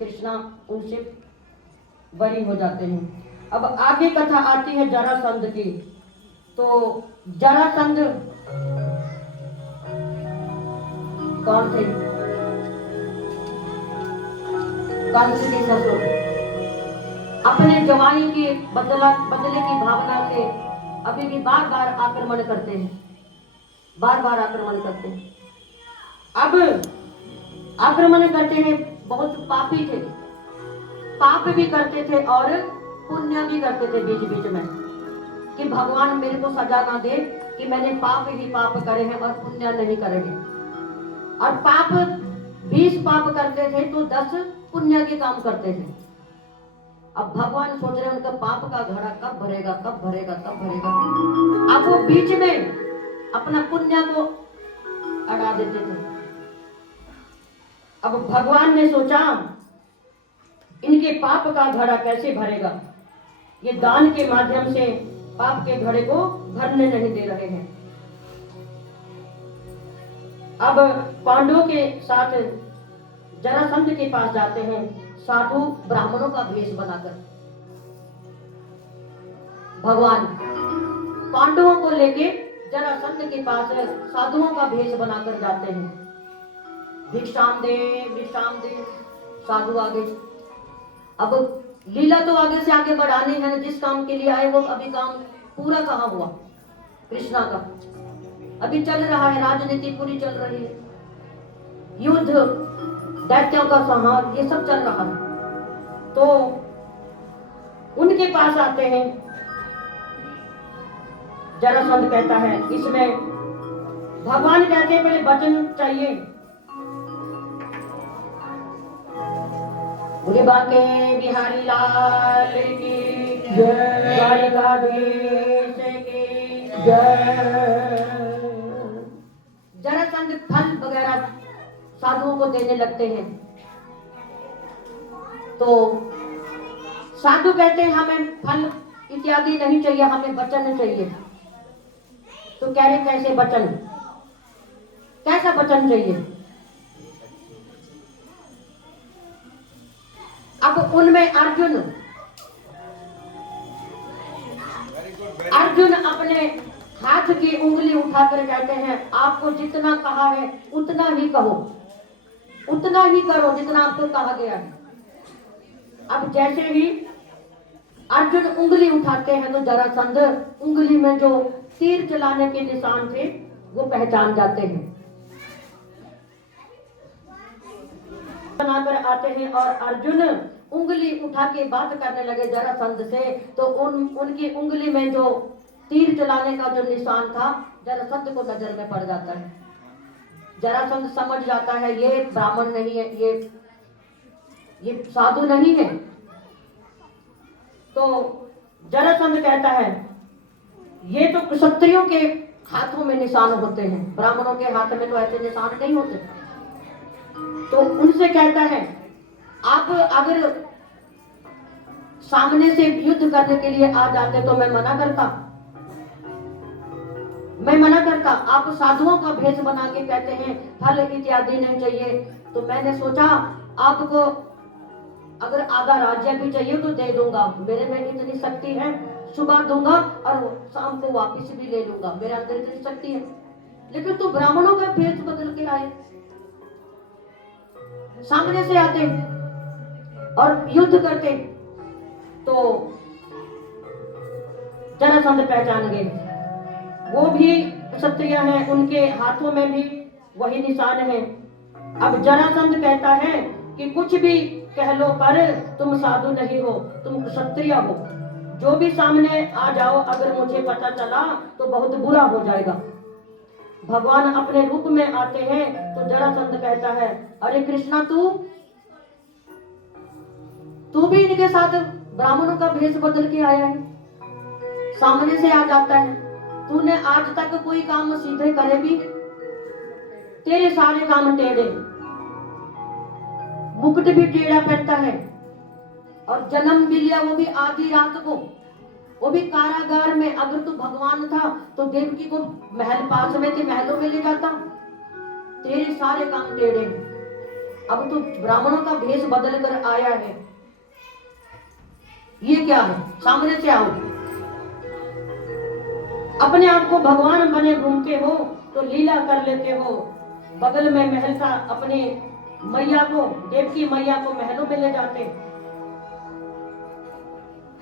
कृष्णा उनसे बरी हो जाते हैं। अब आगे कथा आती है जरासंध की। तो जरासंध कौन थे? कंस के ससुर। अपने जवानी के बदले की भावना से अभी भी बार बार आक्रमण करते हैं, बार बार आक्रमण करते हैं। अब आक्रमण करते हैं, बहुत पापी थे, पाप भी करते थे और पुण्य भी करते थे बीच बीच में, कि भगवान मेरे को सजा ना दे कि मैंने पाप ही पाप करे हैं और पुण्य नहीं करेंगे। और पाप 20 पाप करते थे तो 10 पुण्य के काम करते थे। अब भगवान सोच रहे हैं उनका पाप का घड़ा कब भरेगा, कब भरेगा, कब भरेगा। अब वो बीच में अपना पुण्य को अड़ा देते थे। अब भगवान ने सोचा इनके पाप का घड़ा कैसे भरेगा, ये दान के माध्यम से पाप के घड़े को भरने नहीं दे रहे हैं। अब पांडवों के साथ जरासंध के पास जाते हैं, साधु ब्राह्मणों का भेष बनाकर। भगवान पांडवों को लेके जरासंध के पास साधुओं का भेष बनाकर जाते हैं। भिक्षाम दे, भिक्षाम दे। साधु आगे, अब लीला तो आगे से आगे बढ़ानी है ना, जिस काम के लिए आए वो अभी काम पूरा कहाँ हुआ। कृष्णा का अभी चल रहा है, राजनीति पूरी चल रही है, युद्ध, दैत्यों का संहार, ये सब चल रहा है। तो उनके पास आते हैं। जरासंध कहता है, इसमें भगवान कहते हैं पहले वचन चाहिए। बाके बिहारी लाल की जय, द्वारिकाधीश की जय। जरासंध फल वगैरह साधुओं को देने लगते हैं। तो साधु कहते हैं हमें फल इत्यादि नहीं चाहिए, हमें वचन चाहिए। तो कह रहे कैसे वचन, कैसा वचन चाहिए। अब उनमें अर्जुन अपने हाथ की उंगली उठाकर कहते हैं आपको जितना कहा है उतना ही कहो, उतना ही करो जितना आपको कहा गया है। अब जैसे ही अर्जुन उंगली उठाते हैं तो जरासंध उंगली में जो तीर चलाने के निशान थे वो पहचान जाते हैं। बनाकर आते हैं और अर्जुन उंगली उठा के बात करने लगे जरासंध से। तो उनकी उंगली में जो तीर चलाने का जो निशान था जरासंध को नजर में पड़ जाता है। जरासंध समझ जाता है ये ब्राह्मण नहीं है, ये साधु नहीं है। तो जरासंध कहता है ये तो क्षत्रियों के हाथों में निशान होते हैं, ब्राह्मणों के हाथ में तो ऐसे निशान नहीं होते। तो उनसे कहता है आप अगर सामने से युद्ध करने के लिए आ जाते तो मैं मना करता, मैं मना करता। आप साधुओं का भेष बना के कहते हैं फल इत्यादि नहीं चाहिए। तो मैंने सोचा आपको अगर आधा राज्य भी चाहिए तो दे दूंगा, मेरे में इतनी शक्ति है, सुबह दूंगा और शाम को वापस भी ले लूंगा, मेरे अंदर इतनी शक्ति है। लेकिन तू ब्राह्मणों का भेष बदल के आए, सामने से आते और युद्ध करते तो जरासंध पहचान गए, वो भी क्षत्रिय हैं, उनके हाथों में भी वही निशान है। अब जरासंध कहता है कि कुछ भी कह लो पर तुम साधु नहीं हो, तुम क्षत्रिय हो। जो भी सामने आ जाओ, अगर मुझे पता चला तो बहुत बुरा हो जाएगा। भगवान अपने रूप में आते हैं तो जरासंध कहता है, अरे कृष्णा, तू भी इनके साथ ब्राह्मणों का भेष बदल के आया है, सामने से आ जाता है। तूने आज तक कोई काम सीधे करे भी? तेरे सारे काम टेढ़े, मुकुट भी टेढ़ा पहनता है, और जन्म भी लिया वो भी आधी रात को, वो भी कारागार में। अगर तू भगवान था तो देवकी को महल पास में थे, महलों में ले जाता। तेरे सारे काम टेढ़े, अब तू ब्राह्मणों का भेष बदल कर आया है, ये क्या है? सामने से आओ। अपने आप को भगवान बने घूमते हो तो लीला कर लेते हो। बगल में महल था, अपने मैया को, देवकी मैया को महलों में ले जाते,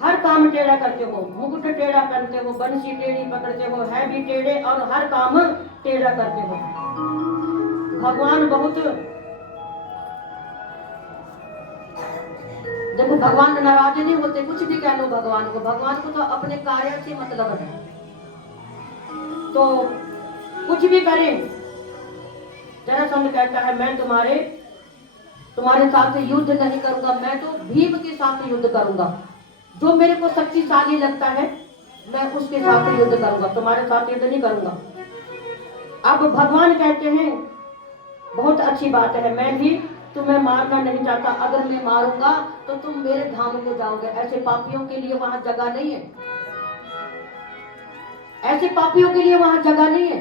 हर काम टेढ़ा करते हो, मुकुट टेढ़ा करते हो, बंसी टेढ़ी पकड़ते हो, है भी टेढ़े, और हर काम टेढ़ा करते हो। भगवान बहुत, देखो भगवान नाराज नहीं होते, कुछ भी कह लो भगवान को तो अपने कार्य से मतलब है, तो कुछ भी करें। जरासंध कहता है, मैं तुम्हारे साथ युद्ध नहीं करूंगा, मैं तो भीम के साथ युद्ध करूंगा। जो मेरे को शक्तिशाली लगता है मैं उसके साथ युद्ध करूंगा, तुम्हारे साथ युद्ध नहीं करूंगा। अब भगवान कहते हैं, बहुत अच्छी बात है, मैं भी तुम्हें मारना नहीं चाहता, अगर मैं मारूंगा तो तुम मेरे धाम को जाओगे। ऐसे पापियों के लिए वहां जगह नहीं है, ऐसे पापियों के लिए वहां जगह नहीं है।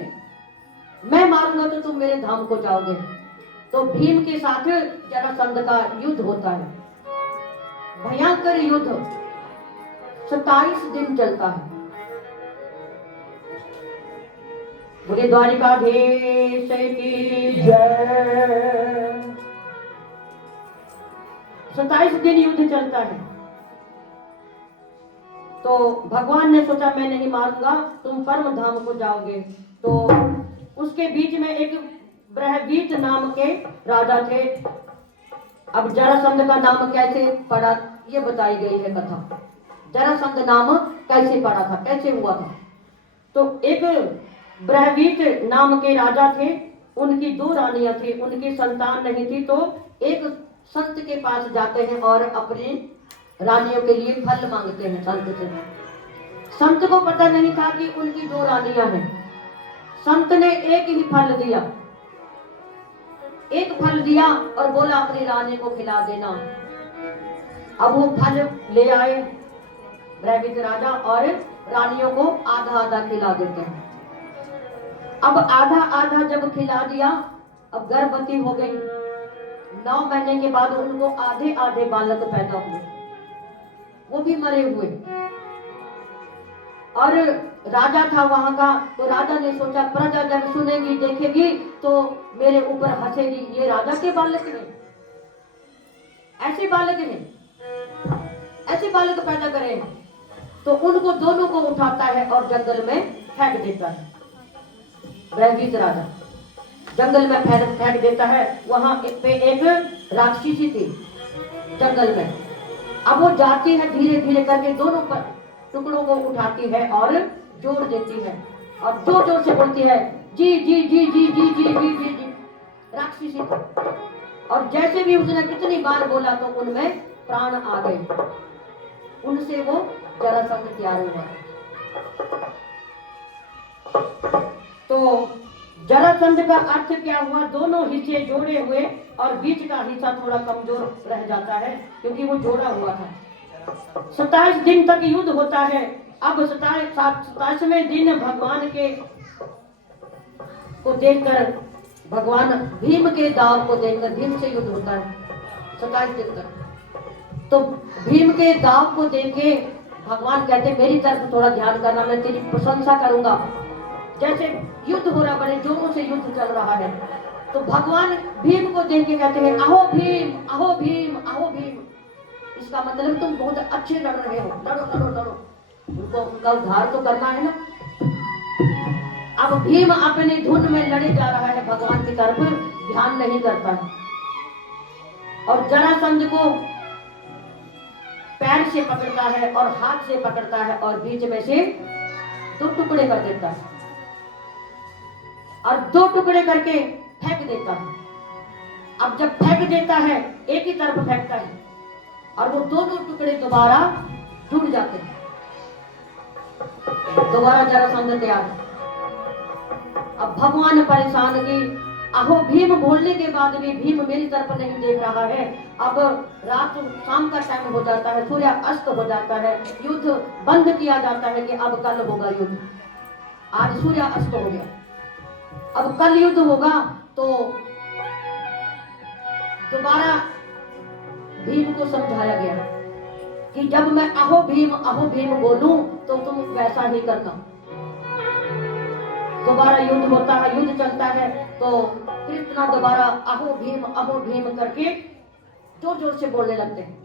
मैं मारूंगा तो तुम मेरे धाम को जाओगे। तो भीम के साथ जरासंध का युद्ध होता है, भयंकर युद्ध 27 दिन चलता है। बोले द्वारिकाधीश की जय। 27 दिन युद्ध चलता है। तो भगवान ने सोचा, मैं नहीं मारूंगा, तुम परम धाम को जाओगे। तो उसके बीच में एक बृहदीत नाम के राजा थे। अब जरासंध का नाम कैसे पड़ा ये बताई गई है कथा। जरासंध नाम कैसे पड़ा था, कैसे हुआ था? तो एक बृहदीत नाम के राजा थे, उनकी 2 रानियां थी, उनकी संतान नहीं थी। तो एक संत के पास जाते हैं और अपने रानियों के लिए फल मांगते हैं संत से। संत को पता नहीं था कि उनकी 2 रानियां हैं। संत ने एक ही फल दिया, एक फल दिया और बोला अपनी रानी को खिला देना। अब वो फल ले आए बृहदीत राजा और रानियों को आधा आधा खिला देते हैं। अब आधा आधा जब खिला दिया, अब गर्भवती हो गई। 9 महीने के बाद उनको आधे आधे बालक पैदा हुए, वो भी मरे हुए। और राजा था वहां का, तो राजा ने सोचा प्रजा जब सुनेगी देखेगी तो मेरे ऊपर हंसेगी, ये राजा के बालक हैं, ऐसे बालक हैं, ऐसे बालक पैदा करें। तो उनको दोनों को उठाता है और जंगल में फेंक देता है। बृहदीत राजा जंगल में फेंक देता है। वहां एक राक्षसी थी जंगल में। अब वो जाती है, धीरे धीरे करके दोनों टुकड़ों को उठाती है और जोड़ देती है, और जोर जोर से बोलती है, जी जी जी जी जी जी जी जी जी। राक्षसी थी, और जैसे भी उसने कितनी बार बोला तो उनमें प्राण आ गए। उनसे वो जरासंध तैयार हुआ। तो जरासंध का अर्थ क्या हुआ? दोनों हिस्से जोड़े हुए और बीच का हिस्सा थोड़ा कमजोर रह जाता है क्योंकि वो जोड़ा हुआ था। 27 दिन तक युद्ध होता है। अब 27वें दिन भगवान के को देखकर, भगवान भीम के दाव को देखकर भीम से युद्ध होता है 27 दिन तक। तो भीम के दाव को देख के भगवान कहते, मेरी तरफ थोड़ा ध्यान करना, मैं तेरी प्रशंसा करूंगा। जैसे युद्ध हो रहा, बड़े जोरों से युद्ध चल रहा है, तो तो भगवान भीम को देख के कहते हैं अहो भीम, अहो भीम, अहो भीम। इसका मतलब तुम बहुत अच्छे लड़ रहे हो, लड़ो लड़ो लड़ो। उनको उनका उद्धार तो करना है ना। अब भीम अपनी धुन में लड़े जा रहा है, भगवान की तरफ ध्यान नहीं करता है और जरासंध को पैर से पकड़ता है और हाथ से पकड़ता है और बीच में से 2 टुकड़े कर देता है और 2 टुकड़े करके फेंक देता है। अब जब फेंक देता है, एक ही तरफ फेंकता है और वो दोनों टुकड़े दोबारा जुड़ जाते हैं, दोबारा जरासंध तैयार है। अब भगवान परेशान कि अहो भीम बोलने के बाद भी भीम मेरी तरफ नहीं देख रहा है। अब रात शाम का टाइम हो जाता है, सूर्य अस्त हो जाता है, युद्ध बंद किया जाता है कि अब कल होगा युद्ध। आज सूर्य अस्त हो गया, अब कल युद्ध होगा। तो दोबारा भीम को समझाया गया कि जब मैं अहो भीम बोलूं तो तुम वैसा ही करना। दोबारा युद्ध होता है, युद्ध चलता है, तो कृष्णा दोबारा अहो भीम करके जोर जोर से बोलने लगते हैं।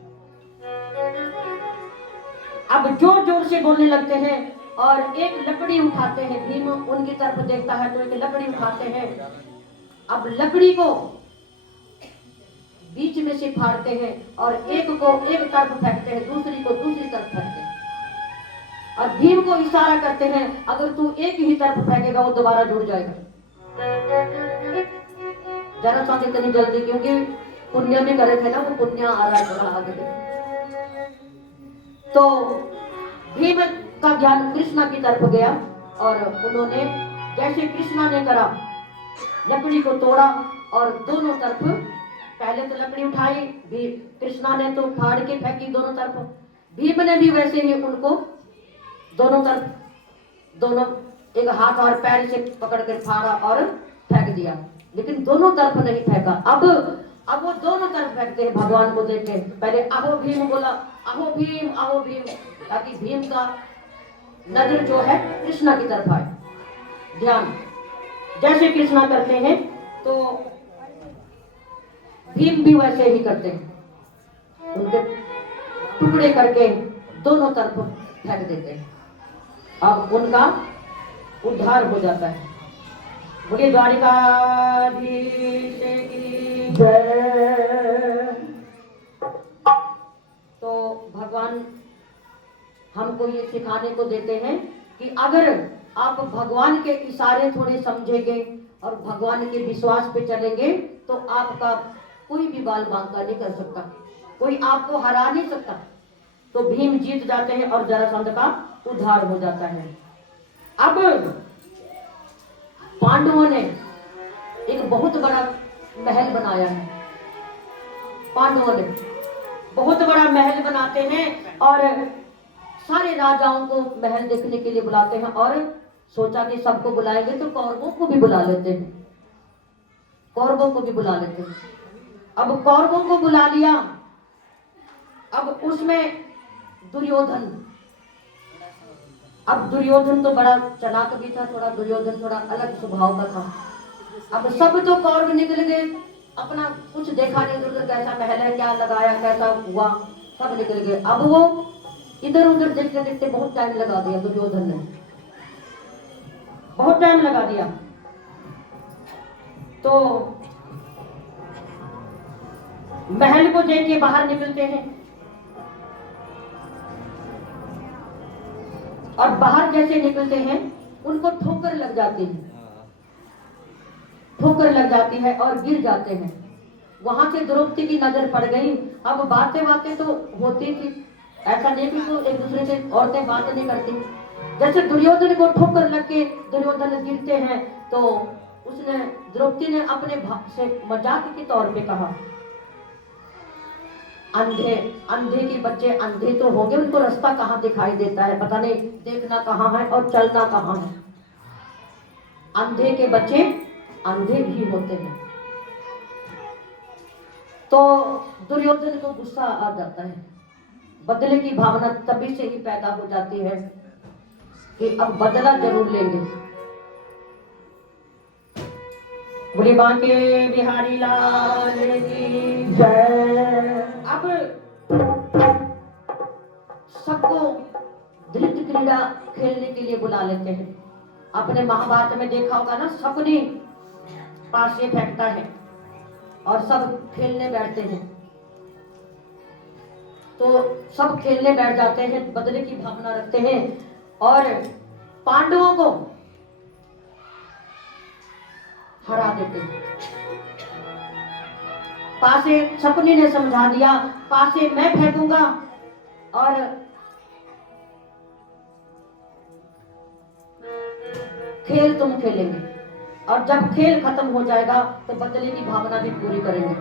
अब जोर जोर से बोलने लगते हैं और एक लकड़ी उठाते हैं। भीम उनकी तरफ देखता है तो एक लकड़ी उठाते हैं। अब लकड़ी को बीच में से फाड़ते हैं और एक को एक तरफ फेंकते हैं, दूसरी को दूसरी तरफ फेंकते हैं और भीम को इशारा करते हैं अगर तू एक ही तरफ फेंकेगा वो दोबारा जुड़ जाएगा। जरासंध इतनी जल्दी, क्योंकि पुण्य में करे थे ना, वो पुण्य आ रहा है थोड़ा आगे। तो भीम का ध्यान कृष्णा की तरफ गया और उन्होंने जैसे कृष्णा ने करा, लकड़ी को तोड़ा और दोनों तरफ, पहले तो लकड़ी उठाई, कृष्णा ने तो फाड़ के फेंकी दोनों तरफ, भीम ने भी वैसे ही उनको दोनों तरफ, दोनों एक हाथ और पैर से पकड़ कर फाड़ा और फेंक दिया, लेकिन दोनों तरफ नहीं फेंका। अब वो दोनों तरफ फेंकते हैं भगवान को देख के। पहले अहो भीम बोला, अहो भीम, ताकि भीम का नजर जो है कृष्णा की तरफ आए, ध्यान। जैसे कृष्णा करते हैं तो भीम भी वैसे ही करते हैं, उनके टुकड़े करके दोनों तरफ फेंक देते हैं। अब उनका उद्धार हो जाता है। बोलिए द्वारिकाधीश की जय। तो भगवान हमको ये सिखाने को देते हैं कि अगर आप भगवान के इशारे थोड़े समझेंगे और भगवान के विश्वास पे चलेंगे तो आपका कोई भी बाल बांका नहीं कर सकता, कोई आपको हरा नहीं सकता। तो भीम जीत जाते हैं और जरासंध का उद्धार हो जाता है। अब पांडवों ने एक बहुत बड़ा महल बनाया है। पांडवों ने बहुत बड़ा महल बनाते हैं और सारे राजाओं को महल देखने के लिए बुलाते हैं और सोचा कि सबको बुलाएंगे तो कौरवों को भी बुला लेते हैं, कौरवों को भी बुला लेते हैं। अब कौरवों को बुला लिया। अब उसमें दुर्योधन, अब दुर्योधन तो बड़ा चालाक भी था, थोड़ा दुर्योधन थोड़ा अलग स्वभाव का था। अब सब तो कौरव निकल गए, अपना कुछ देखा नहीं, इधर कैसा महल है, क्या लगाया, कैसा हुआ, सब निकल गए। अब वो इधर उधर देखते देखते बहुत टाइम लगा दिया, दुर्योधन ने बहुत टाइम लगा दिया। तो महल को देख के बाहर निकलते हैं और बाहर जैसे निकलते हैं उनको ठोकर लग जाती है, ठोकर लग जाती है और गिर जाते हैं। वहां से द्रौपदी की नजर पड़ गई। अब बातें बातें तो होती थी, ऐसा नहीं कि तो एक दूसरे से औरतें बात नहीं करती। जैसे दुर्योधन को ठोकर लग के दुर्योधन गिरते हैं तो उसने, द्रौपदी ने अपने से मजाक के तौर पे कहा, अंधे अंधे के बच्चे अंधे तो होंगे, उनको रास्ता कहाँ दिखाई देता है, पता नहीं देखना कहाँ है और चलना कहाँ है। अंधे के बच्चे अंधे भी होते हैं। तो दुर्योधन को गुस्सा आ जाता है, बदले की भावना तभी से ही पैदा हो जाती है कि अब बदला जरूर लेंगे। बोले बांके बिहारी लाल की जय। अब सबको धृत क्रीड़ा खेलने के लिए बुला लेते हैं। आपने महाभारत में देखा होगा ना, शकुनी पासे फेंकता है और सब खेलने बैठते हैं। तो सब खेलने बैठ जाते हैं, बदले की भावना रखते हैं और पांडवों को हरा देते हैं। पासे शकुनी ने समझा दिया, पासे मैं फेंकूंगा और खेल तुम खेलेंगे, और जब खेल खत्म हो जाएगा तो बदले की भावना भी पूरी करेंगे।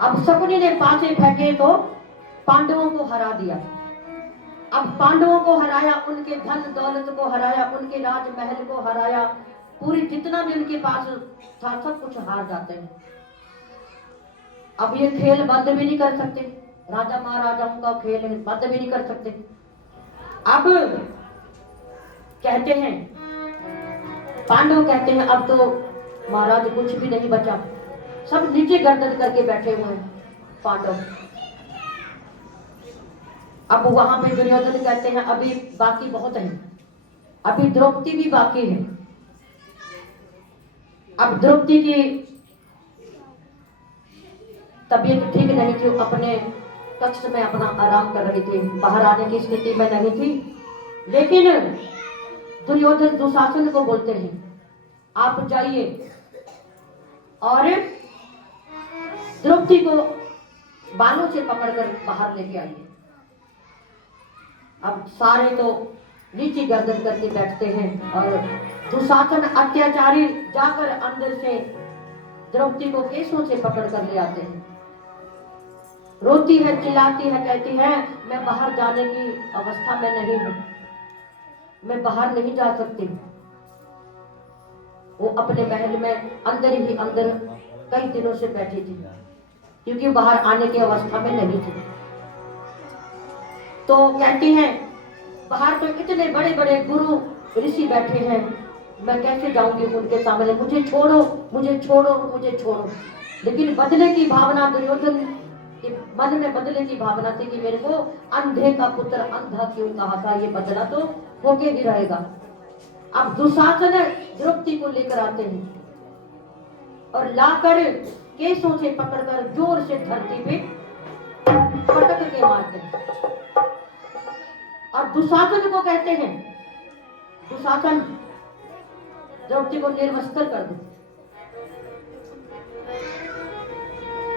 अब शकुनी ने पासे फेंके तो पांडवों को हरा दिया। अब पांडवों को हराया, उनके धन दौलत को हराया, उनके राजमहल को हराया, पूरी जितना भी उनके पास था सब कुछ हार जाते हैं। अब ये खेल बंद भी नहीं कर सकते, राजा महाराजाओं का खेल है, बंद भी नहीं कर सकते। अब कहते हैं, पांडव कहते हैं अब तो महाराज कुछ भी नहीं बचा, सब नीचे गर्दन करके बैठे हुए हैं पांडव। अब वहां पे दुर्योधन कहते हैं अभी बाकी बहुत है, अभी द्रौपदी भी बाकी है। अब द्रौपदी की तबीयत ठीक नहीं थी, अपने कक्ष में अपना आराम कर रही थी, बाहर आने की स्थिति में नहीं थी। लेकिन दुर्योधन दुशासन को बोलते हैं आप जाइए और द्रौपदी को बालों से पकड़कर बाहर लेके आइए। अब सारे तो नीचे गर्दन करके बैठते हैं और दुशासन अत्याचारी जाकर अंदर से द्रौपदी को केसों से पकड़ कर ले आते हैं। रोती है, चिल्लाती है, कहती है मैं बाहर जाने की अवस्था में नहीं हूं, मैं बाहर नहीं जा सकती। वो अपने महल में अंदर ही अंदर कई दिनों से बैठी थी, क्योंकि बाहर आने की अवस्था में नहीं थी। तो कहती है बाहर तो इतने बड़े बड़े गुरु ऋषि बैठे हैं, मैं कैसे जाऊंगी उनके सामने, मुझे छोड़ो, मुझे छोड़ो, मुझे छोड़ो। लेकिन बदले की भावना, दुर्योधन के मन में बदले की भावना थी कि मेरे को अंधे का पुत्र अंधा क्यों कहा था, ये बदला तो होके ही रहेगा। अब दुशासन द्रौपदी को लेकर आते हैं और लाकर केसों से पकड़कर जोर से धरती पे पटक के मारते हैं और दुशासन को कहते हैं दुशासन द्रौपदी को निर्वस्त्र कर दो।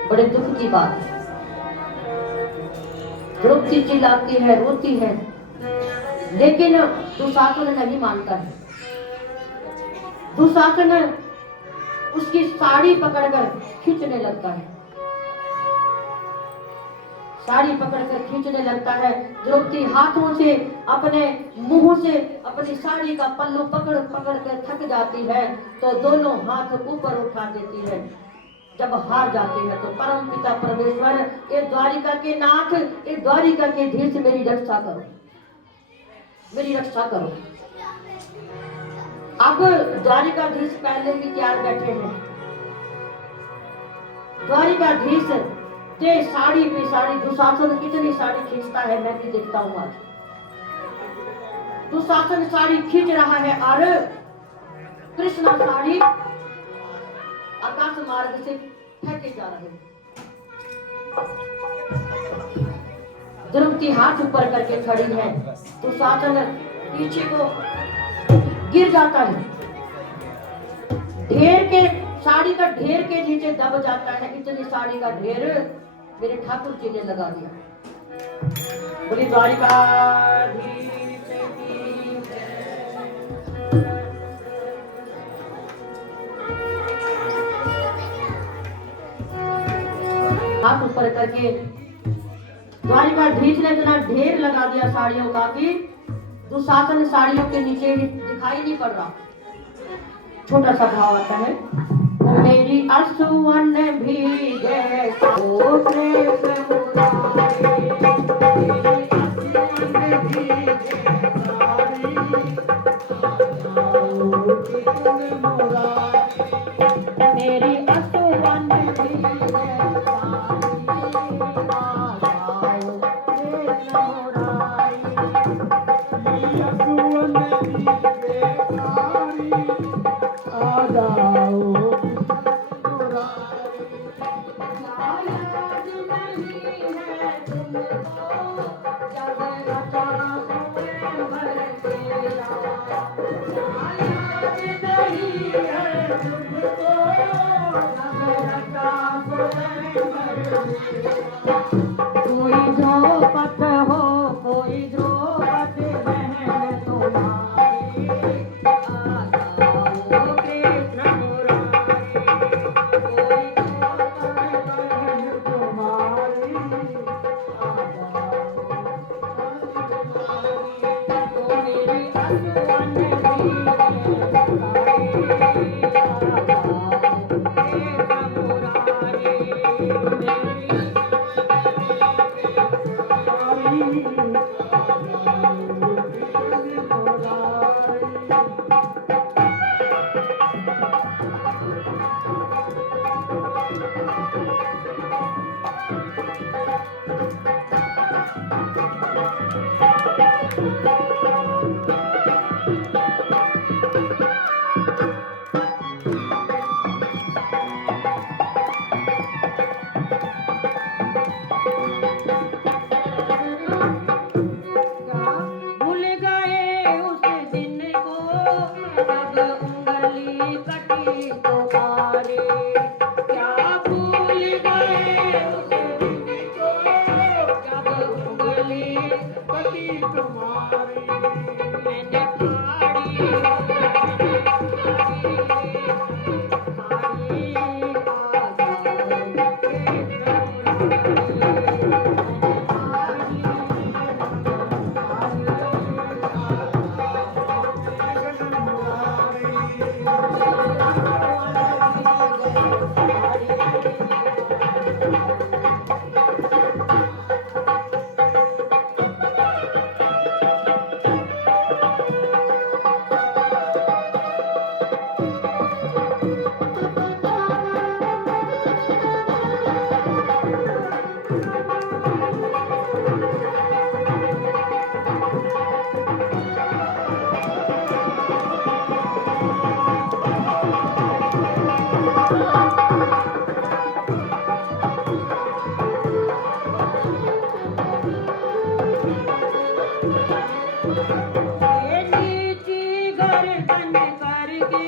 बड़े दुख की बात है, द्रौपदी चिल्लाती है, रोती है, लेकिन दुशासन नहीं मानता है। दुशासन उसकी साड़ी पकड़कर खींचने लगता है, साड़ी पकड़कर खींचने लगता है। द्रौपदी हाथों से, अपने मुंह से अपनी साड़ी का पल्लू पकड़ पकड़ कर थक जाती है तो दोनों हाथ ऊपर उठा देती है। जब हार जाती है तो परम पिता परमेश्वर, ये द्वारिका के नाथ, ये द्वारिका के धीश, मेरी रक्षा करो, मेरी रक्षा करो। अब द्वारिकाधीश पहले ही तैयार बैठे हैं। द्वारिकाधीश के साड़ी पे साड़ी, दुशासन कितनी साड़ी खींचता है मैं भी देखता हूं। आज दुशासन साड़ी खींच रहा है और कृष्णा साड़ी आकाश मार्ग से फेंके जा रहे हैं। द्रौपदी हाथ ऊपर करके खड़ी है, दुशासन पीछे को गिर जाता है, ढेर के साड़ी का ढेर के नीचे दब जाता है। इतनी साड़ी का ढेर मेरे ठाकुर जी ने लगा दिया। बोली द्वारिकाधीश की हाथ ऊपर करके द्वारिकाधीश ने इतना ढेर लगा दिया साड़ियों का कि दुशासन साड़ियों के नीचे दिखाई नहीं पड़ रहा। छोटा सा भाव आता है, मेरी असुवन भीगे ओ प्रेम मुरारी, मेरी असुवन भीगे साड़ी, कोई द्रौपद हो, कोई द्रौपद बहन तुम्हारी, आ जाओ कृष्ण मुरारी। कोई द्रौपद बहन तुम्हारी, आ जाओ। तो मेरी असुवन वीर मुरारी, आ जाओ कृष्ण मुरारी। मेरी भूल गए उस दिन को, जब उंगली कटी तुम्हारी। क्या भूल गए उस दिन को, जब उंगली कटी तुम्हारी। मैंने फाड़ी फाड़ी आ जाओ ये नीची गर्दन करके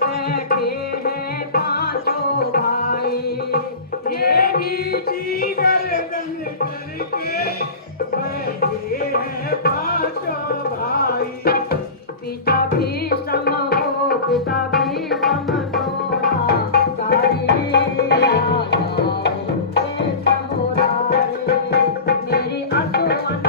बैठे हैं पांचों भाई। ये नीची गर्दन करके बैठे हैं पांचों भाई। पिता भीष्म हो, पिता भीष्म द्रोणाचार्य, आ जाओ कृष्ण मुरारी। मेरी असुवन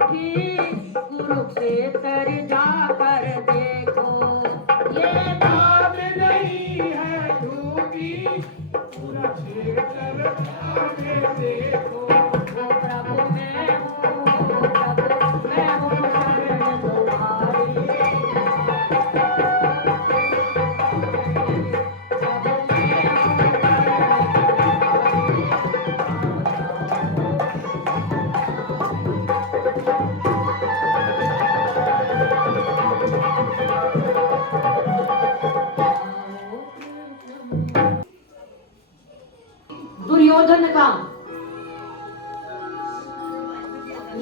उठी कुरुक्षेत्र जाकर देखो, ये बात नहीं है झूठी, कुरुक्षेत्र जाके देखो। ओ प्रभु मैं हूँ, प्रभु मैं हूँ शरण तुम्हारी। दुर्योधन का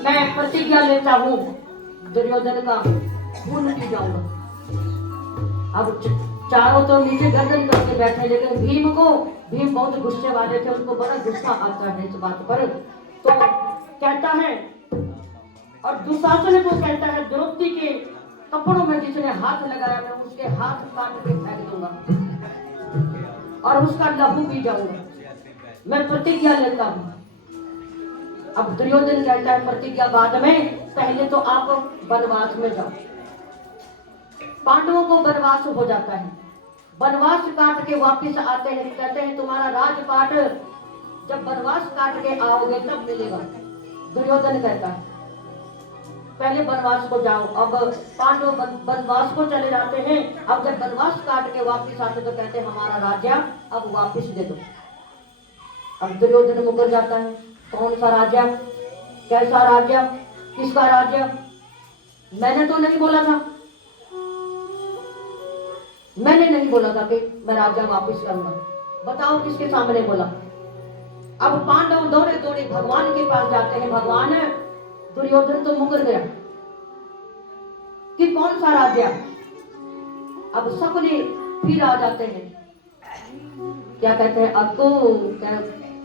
मैं प्रतिज्ञा लेता हूँ, दुर्योधन का खून पी जाऊंगा। अब चारों तो नीचे गर्दन करके बैठे, लेकिन भीम बहुत गुस्से वाले थे, उनको बड़ा गुस्सा आता है इस बात पर। तो कहता है, और दुशासन को कहता है, द्रौपदी के कपड़ों में जिसने हाथ लगाया मैं उसके हाथ काट के फेंक दूंगा और उसका लहू पी जाऊंगा। मैं प्रतिज्ञा लेता हूं। अब दुर्योधन कहता है प्रतिज्ञा बाद में, पहले तो आप वनवास में जाओ। पांडवों को वनवास हो जाता है, वनवास काट के वापस आते हैं, कहते हैं तुम्हारा राजपाट जब वनवास काट के आओगे तब मिलेगा। दुर्योधन कहता है पहले वनवास को जाओ। अब पांडव वनवास को चले जाते हैं। अब जब वनवास काट के वापस आते तो कहते हैं हमारा राज्य अब वापस दे दो। अब दुर्योधन मुकर जाता है, कौन सा राज्य, कैसा राज्य, किसका राज्य, मैंने तो नहीं बोला था, मैंने नहीं बोला था कि मैं राज्य वापस करूंगा, बताओ किसके सामने बोला। अब पांडव दौड़े दौड़े भगवान के पास जाते हैं, भगवान दुर्योधन तो मुकर गया कि कौन सा राज्य। अब सपने फिर आ जाते हैं, क्या कहते हैं, अब तो क्या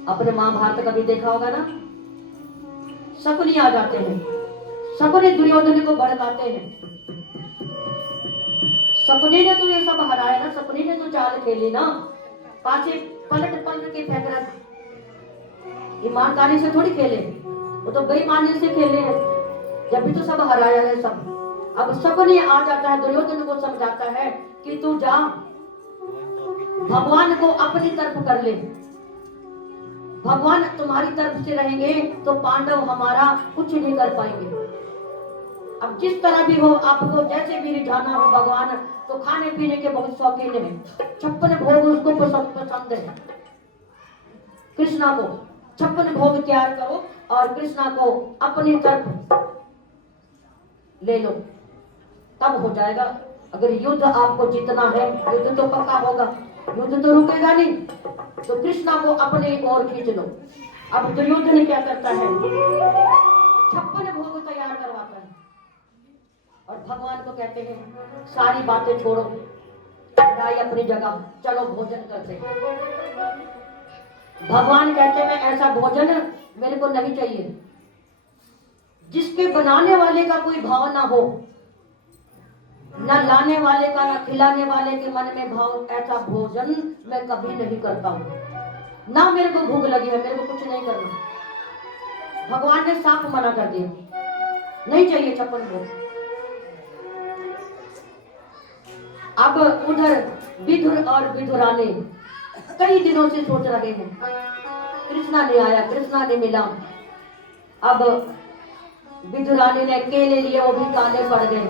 अपने महाभारत कभी देखा होगा ना, सपने आ जाते हैं, सपने दुर्योधन को भड़काते हैं। सपने ने तो ये सब हराया ना, सपने ने तो चाल खेली ना, पाछे पलट पलट के फेंक रहा, ईमानदारी से थोड़ी खेले, वो तो बेईमानी से खेले हैं, जब भी तो सब हराया है सब। अब सपने आ जाता है, दुर्योधन को समझाता है कि तू जा भगवान को अपनी तरफ कर ले, भगवान तुम्हारी तरफ से रहेंगे तो पांडव हमारा कुछ नहीं कर पाएंगे। अब जिस तरह भी हो, आपको जैसे भी रिझाना हो, भगवान तो खाने पीने के बहुत शौकीन है, 56 भोग उसको पसंद है। कृष्णा को 56 भोग तैयार करो और कृष्णा को अपनी तरफ ले लो, तब हो जाएगा। अगर युद्ध आपको जीतना है, युद्ध तो पक्का होगा, युद्ध तो रुकेगा नहीं, तो कृष्णा को अपने ओर खींच लो। अब दुर्योधन क्या करता है, 56 भोग तैयार करवाता है और भगवान को कहते हैं सारी बातें छोड़ो, लड़ाई अपनी जगह, चलो भोजन करते हैं। भगवान कहते हैं ऐसा भोजन मेरे को नहीं चाहिए जिसके बनाने वाले का कोई भाव ना हो, न लाने वाले का, न खिलाने वाले के मन में भाव, ऐसा भोजन मैं कभी नहीं करता हूं। ना मेरे को भूख लगी है, मेरे को कुछ नहीं करना। भगवान ने साफ मना कर दिया, नहीं चाहिए 56 भोग। अब उधर विदुर और विदुरानी कई दिनों से सोच रहे हैं, कृष्णा ने आया, कृष्णा ने मिला। अब विदुरानी ने केले लिए, वो भी काले पड़ गए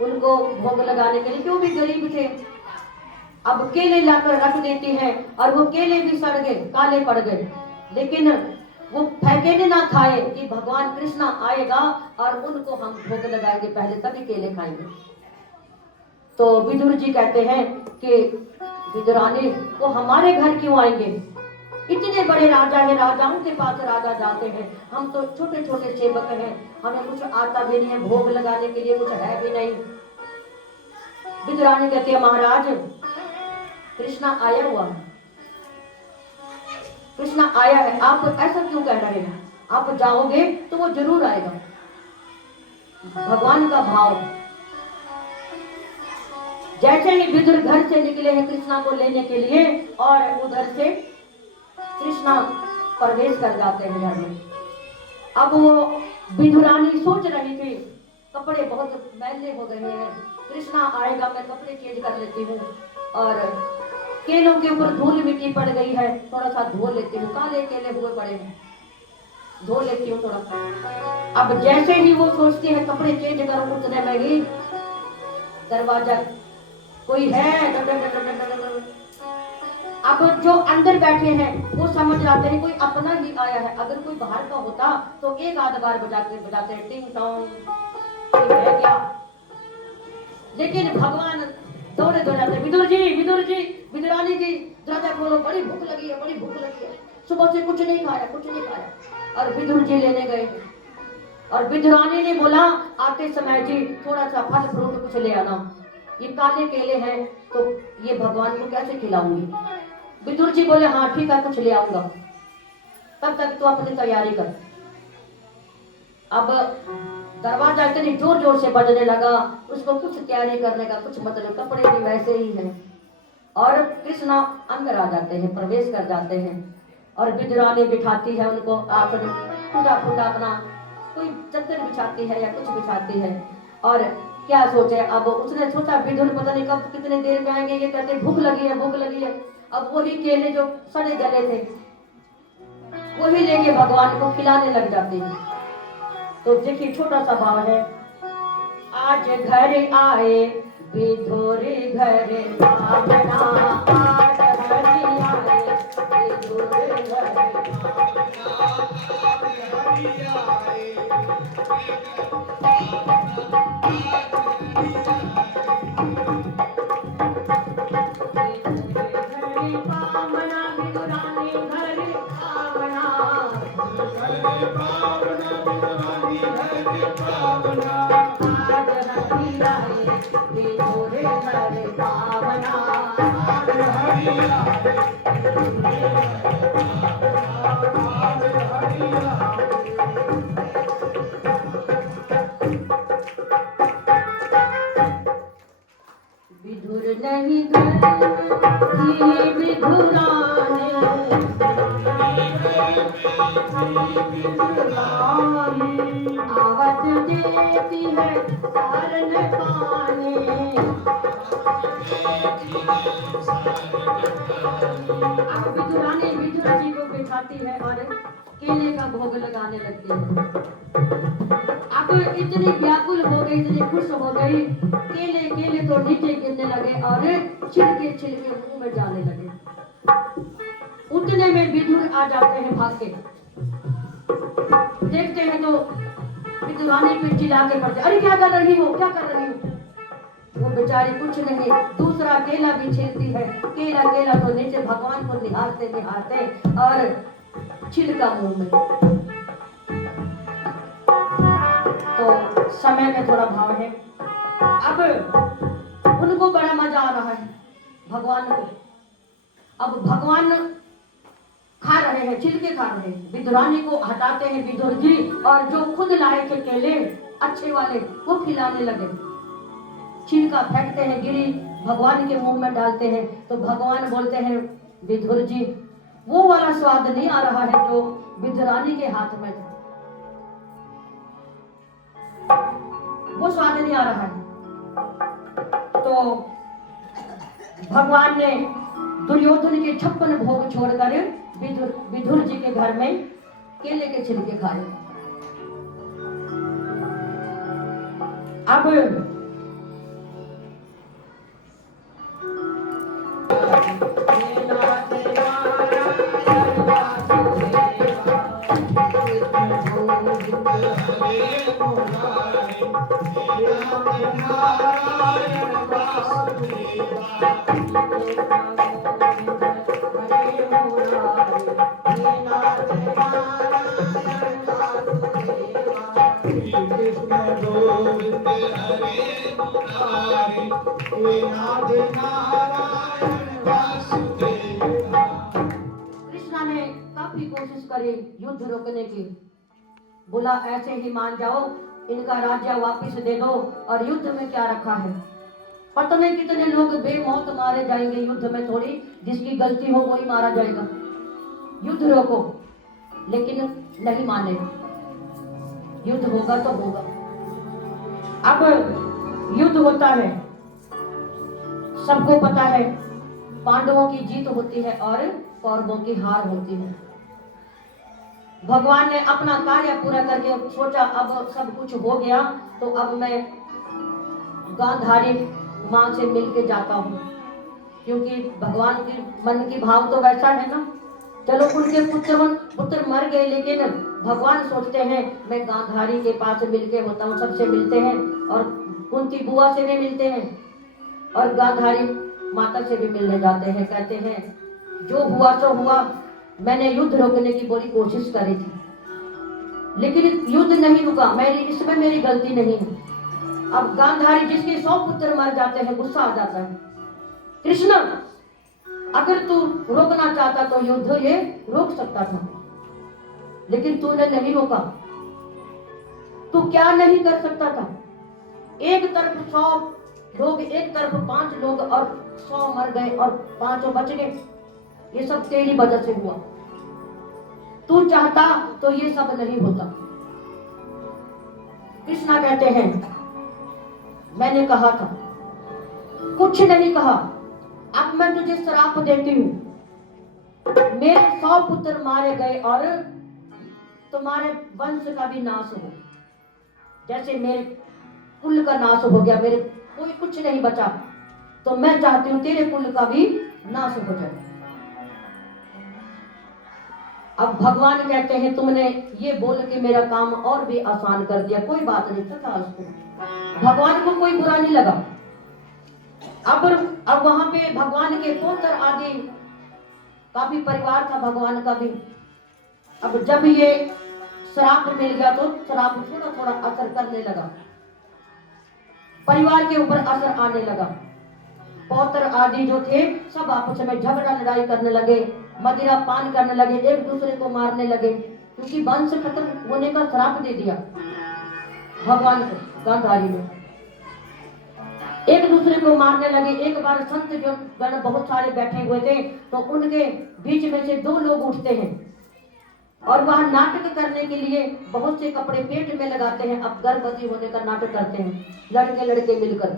उनको भोग लगाने के लिए, क्यों भी गरीब थे। अब केले लाकर रख देती हैं और वो केले भी सड़ गए, काले पड़ गए, लेकिन वो फेंके ना खाए कि भगवान कृष्णा आएगा और उनको हम भोग लगाएंगे, पहले तभी केले खाएंगे। तो विदुर जी कहते हैं कि विदुरानी वो हमारे घर क्यों आएंगे, इतने बड़े राजा है, राजाओं के पास राजा जाते हैं, हम तो छोटे छोटे सेवक हैं, हमें कुछ आता भी नहीं है, भोग लगाने के लिए कुछ है भी नहीं। विदुरानी कहती है महाराज कृष्णा आया हुआ है, कृष्णा आया है, आप ऐसा क्यों कह रहे हैं, आप जाओगे तो वो जरूर आएगा। भगवान का भाव। जैसे ही विदुर घर से निकले हैं कृष्णा को लेने के लिए, और उधर से कृष्णा प्रवेश कर जाते हैं घर में। अब वो विधुरानी सोच रही थी कपड़े बहुत मैले हो गए हैं, कृष्णा आएगा मैं कपड़े चेंज कर लेती हूँ, और केलों के ऊपर धूल मिट्टी पड़ गई है, थोड़ा सा धो लेती हूँ, काले केले हुए पड़े हैं, धो लेती हूँ थोड़ा सा। अब जैसे ही वो सोचती है कपड़े चेंज करूँ, उतने में ही दरवाजा, कोई है, अब जो अंदर बैठे हैं वो समझ जाते हैं कोई अपना ही आया है, अगर कोई बाहर का होता तो एक आध बार बजाते बजाते टिंग टोंग, कोई है क्या, लेकिन भगवान दौड़े दौड़ाते, विदुर जी, विदुरानी जी, दरवाजा खोलो, बड़ी भूख लगी है, बड़ी भूख लगी है, सुबह से कुछ नहीं खाया, कुछ नहीं खाया। और विदुर जी लेने गए, और विदुरानी ने बोला आते समय जी थोड़ा सा फल फ्रूट कुछ ले आना, ये काले केले हैं तो ये भगवान को कैसे खिलाऊंगी। विदुर जी बोले हाँ ठीक है कुछ ले आऊंगा, तब तक तो अपनी तैयारी कर। अब दरवाजा इतनी जोर जोर से बजने लगा, उसको कुछ तैयारी करने का कुछ मतलब, कपड़े भी वैसे ही हैं, और कृष्णा अंदर आ जाते हैं, प्रवेश कर जाते हैं, और विदुरानी बिठाती है उनको आसन, टूटा फूटा अपना कोई चद्दर बिछाती है या कुछ बिछाती है, और क्या सोचे, अब उसने सोचा विदुर पता नहीं कब कितने देर में आएंगे, ये कहते भूख लगी है, भूख लगी है। अब वही केले जो सड़े गले थे वही लेके भगवान को खिलाने लग जाते हैं। तो देखिए छोटा सा भाव है, आज घर आए विधुर घर भावना, आज घर आए विधुर घर भावना, विदुरानी घर भावना, आज हरि आए विधुर घर भावना, विधुर नहीं घर थी विधुरानी, आवत देती है सारन पानी, अब विधुरानी विधुर जी को बिठाती है और केले का भोग लगाने लगती है। अब इतनी व्याकुल हो गई, इतनी खुश हो गई, केले केले तो नीचे गिरने लगे और छिलके छिलके मुंह में जाने लगे। उतने में विधुर आ जाते हैं भाग के, देखते हैं तो विधुरानी पे चिल्ला के पड़ते, अरे क्या कर रही हो, क्या कर रही हो। वो बेचारी कुछ नहीं, दूसरा केला भी छीलती है, केला केला तो नीचे भगवान को निहारते निहारते और छिलका मुंह में। तो समय में थोड़ा भाव है, अब उनको बड़ा मजा आ रहा है भगवान को। अब भगवान खा रहे हैं, छिलके खा रहे हैं, विधुरानी को हटाते हैं विदुर जी, और जो खुद लाए थे केले अच्छे वाले वो खिलाने लगे, छिलका फेंकते हैं, गिरी भगवान के मुंह में डालते हैं, तो भगवान बोलते हैं विदुर जी वो वाला स्वाद नहीं आ रहा है जो विधुरानी के हाथ में था, वो स्वाद नहीं आ रहा है। तो भगवान ने दुर्योधन के 56 भोग छोड़कर विदुर जी के घर में केले के छिलके खाए। अब कृष्णा ने काफी कोशिश करी युद्ध रोकने की, बोला ऐसे ही मान जाओ, इनका राज्य वापस दे दो, और युद्ध में क्या रखा है, पता नहीं कितने लोग बेमौत मारे जाएंगे युद्ध में, थोड़ी जिसकी गलती हो वही मारा जाएगा, युद्ध रोको। लेकिन नहीं माने, युद्ध होगा तो होगा। अब युद्ध होता है, सबको पता है पांडवों की जीत होती है और कौरवों की हार होती है। भगवान ने अपना कार्य पूरा करके सोचा अब सब कुछ हो गया, तो अब मैं गांधारी मां से मिलके जाता हूँ, क्योंकि भगवान के मन की भाव तो वैसा है ना। चलो उनके पुत्र मर गए, लेकिन भगवान सोचते हैं मैं गांधारी के पास मिलके होता हूँ। सबसे मिलते हैं और कुंती बुआ से भी मिलते हैं और गांधारी माता से भी मिलने जाते हैं। कहते हैं जो हुआ सो हुआ, मैंने युद्ध रोकने की बड़ी कोशिश करी थी, लेकिन युद्ध नहीं रुका, इसमें मेरी गलती नहीं है। अब गांधारी जिसके 100 पुत्र मर जाते हैं, गुस्सा आ जाता है, कृष्ण अगर तू रोकना चाहता तो युद्ध ये रोक सकता था, लेकिन तूने नहीं रोका। तू क्या नहीं कर सकता था? एक तरफ 100 लोग, एक तरफ 5 लोग, और 100 मर गए और 5 बच गए। ये सब तेरी वजह से हुआ। तू चाहता तो ये सब नहीं होता। कृष्णा कहते हैं मैंने कहा था, कुछ नहीं कहा। अब मैं तुझे श्राप देती हूं, मेरे 100 पुत्र मारे गए और तुम्हारे वंश का भी नाश हो, जैसे मेरे कुल का नाश हो गया, मेरे कोई कुछ नहीं बचा, तो मैं चाहती हूं तेरे कुल का भी नाश हो जाए। अब भगवान कहते हैं तुमने ये बोल के मेरा काम और भी आसान कर दिया, कोई बात नहीं था उसको। भगवान को कोई बुरा नहीं लगा। अब वहां पे भगवान के पुत्र आदि काफी परिवार था भगवान का भी। अब जब ये श्राप मिल गया तो श्राप थोड़ा थोड़ा असर करने लगा, परिवार के ऊपर असर आने लगा। पौत्र आदि जो थे सब आपस में झगड़ा लड़ाई करने लगे, मदिरा पान करने लगे, एक दूसरे को मारने लगे, क्योंकि वंश खत्म होने का श्राप दे दिया भगवान को गांधारी ने। एक दूसरे को मारने लगे। एक बार संत जो गण बहुत सारे बैठे हुए थे, तो उनके बीच में से 2 लोग उठते हैं और वह नाटक करने के लिए बहुत से कपड़े पेट में लगाते हैं। अब गर्भवती होने का नाटक करते हैं लड़के लड़के मिलकर,